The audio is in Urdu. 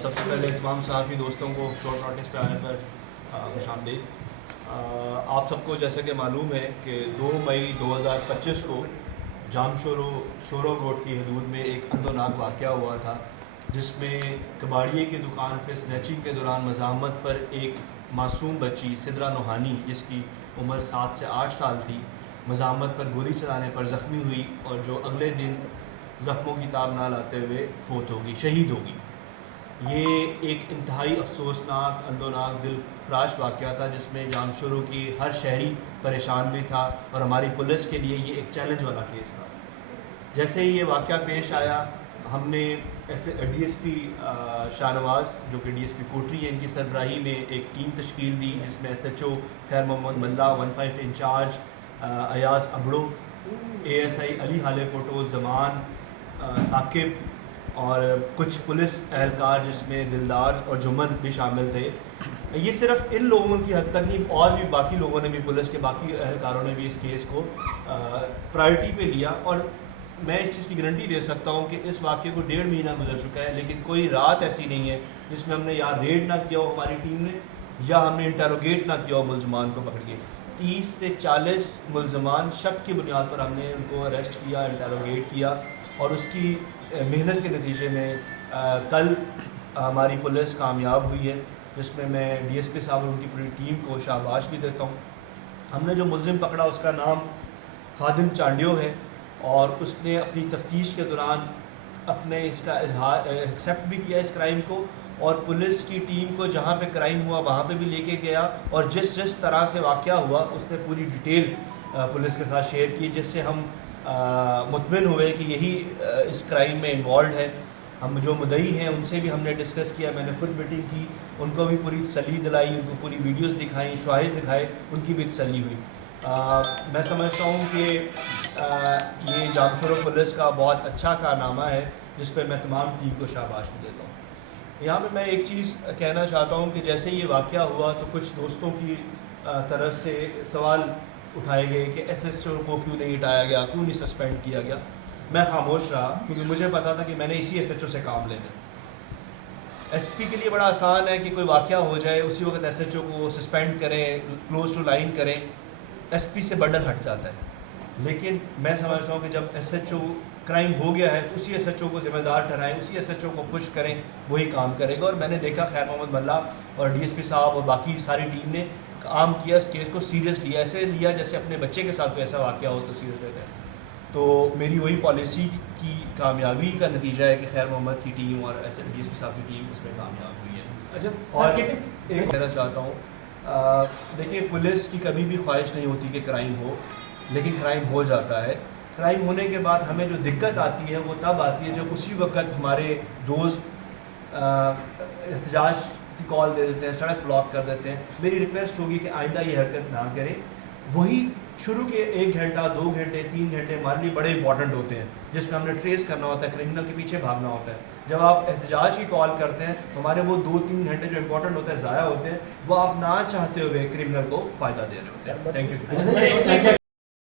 سب سے پہلے تمام صحافی دوستوں کو شارٹ نوٹس پہ آنے پر خوش آمدید۔ آپ سب کو جیسا کہ معلوم ہے کہ 2 مئی 2025 کو جام شورو گوٹ کی حدود میں ایک اندوناک واقعہ ہوا تھا، جس میں کباڑیے کی دکان پہ سنیچنگ کے دوران مزاحمت پر ایک معصوم بچی سدرا نوحانی، جس کی عمر 7 سے 8 سال تھی، مزاحمت پر گولی چلانے پر زخمی ہوئی اور جو اگلے دن زخموں کی تاب نہ لاتے ہوئے فوت ہوگی، شہید ہوگی۔ یہ ایک انتہائی افسوسناک، اندوناک، دل فراش واقعہ تھا، جس میں جام شورو کی ہر شہری پریشان بھی تھا اور ہماری پولیس کے لیے یہ ایک چیلنج والا کیس تھا۔ جیسے ہی یہ واقعہ پیش آیا، ہم نے D S P Shah Nawaz, جو کہ ڈی ایس پی کوٹری ہے، ان کی سربراہی میں ایک ٹیم تشکیل دی، جس میں ایس ایچ او خیر محمد ملا، 15 incharge Ayaz Abro, A S I Ali حالے کوٹو، زمان ثاقب اور کچھ پولیس اہلکار، جس میں دلدار اور جمن بھی شامل تھے۔ یہ صرف ان لوگوں کی حد تک نہیں، اور بھی باقی لوگوں نے بھی، پولیس کے باقی اہلکاروں نے بھی اس کیس کو پرائرٹی پہ لیا، اور میں اس چیز کی گارنٹی دے سکتا ہوں کہ اس واقعے کو 1.5 مہینہ گزر چکا ہے، لیکن کوئی رات ایسی نہیں ہے جس میں ہم نے یا ریڈ نہ کیا ہو ہماری ٹیم نے، یا ہم نے انٹروگیٹ نہ کیا ہو ملزمان کو پکڑ کے۔ 30 سے 40 ملزمان شک کی بنیاد پر ہم نے ان کو اریسٹ کیا، انٹروگیٹ کیا، اور اس کی محنت کے نتیجے میں کل ہماری پولیس کامیاب ہوئی ہے، جس میں ڈی ایس پی صاحب اور ان کی پوری ٹیم کو شاباش بھی دیتا ہوں۔ ہم نے جو ملزم پکڑا اس کا نام خادم چانڈیو ہے، اور اس نے اپنی تفتیش کے دوران اپنے اس کا اظہار ایکسیپٹ بھی کیا اس کرائم کو، اور پولیس کی ٹیم کو جہاں پہ کرائم ہوا وہاں پہ بھی لے کے گیا، اور جس طرح سے واقعہ ہوا اس نے پوری ڈیٹیل پولیس کے ساتھ شیئر کی، جس سے ہم مطمئن ہوئے کہ یہی اس کرائم میں انوالوڈ ہے۔ ہم جو مدعی ہیں ان سے بھی ہم نے ڈسکس کیا، میں نے خود میٹنگ کی، ان کو بھی پوری تسلی دلائی، ان کو پوری ویڈیوز دکھائیں، شواہد دکھائے، ان کی بھی تسلی ہوئی۔ میں سمجھتا ہوں کہ یہ جام شورو پولیس کا بہت اچھا کارنامہ ہے، جس پہ میں تمام ٹیم کو شاباش بھی دیتا ہوں۔ یہاں پہ میں ایک چیز کہنا چاہتا ہوں کہ جیسے یہ واقعہ ہوا تو کچھ دوستوں کی طرف سے سوال اٹھائے گئے کہ ایس ایچ او کو کیوں نہیں ہٹایا گیا، کیوں نہیں سسپینڈ کیا گیا۔ میں خاموش رہا، کیونکہ مجھے پتا تھا کہ میں نے اسی ایس ایچ او سے کام لینا۔ ایس پی کے لیے بڑا آسان ہے کہ کوئی واقعہ ہو جائے اسی وقت ایس ایچ او کو سسپینڈ کریں، کلوز ٹو لائن کریں، ایس پی سے برڈن ہٹ جاتا ہے۔ لیکن میں سمجھتا ہوں کہ جب ایس ایچ او کرائم ہو گیا ہے تو اسی ایس ایچ او کو ذمہ دار ٹھہرائیں، اسی ایس ایچ او کو پش کریں، وہی کام کرے گا۔ اور میں نے دیکھا خیر محمد ملا اور ڈی ایس پی صاحب اور باقی ساری ٹیم نے کام کیا، اس کیس کو سیریس لیا، ایسے لیا جیسے اپنے بچے کے ساتھ کوئی ایسا واقعہ ہو تو سیریس لیتے ہیں۔ تو میری وہی پالیسی کی کامیابی کا نتیجہ ہے کہ خیر محمد کی ٹیم اور ایسے ڈی ایس پی صاحب کی ٹیم اس میں کامیاب ہوئی ہے۔ اور ایک کہنا چاہتا ہوں، دیکھیں پولیس کی کبھی بھی خواہش نہیں ہوتی کہ کرائم ہو، لیکن کرائم ہو جاتا ہے۔ کرائم ہونے کے بعد ہمیں جو دقت آتی ہے وہ تب آتی ہے جب اسی وقت ہمارے دوست احتجاج کی کال دے دیتے ہیں، سڑک بلاک کر دیتے ہیں۔ میری ریکویسٹ ہوگی کہ آئندہ یہ حرکت نہ کریں۔ وہی شروع کے 1 گھنٹہ 2 گھنٹے 3 گھنٹے ہمارے لیے بڑے امپورٹنٹ ہوتے ہیں، جس میں ہم نے ٹریس کرنا ہوتا ہے، کرمنل کے پیچھے بھاگنا ہوتا ہے۔ جب آپ احتجاج کی کال کرتے ہیں ہمارے وہ 2-3 گھنٹے جو امپورٹنٹ ہوتے ہیں ضائع ہوتے ہیں، وہ آپ نہ چاہتے ہوئے کرمنل کو فائدہ دے رہے ہوتے ہیں۔ Thank you.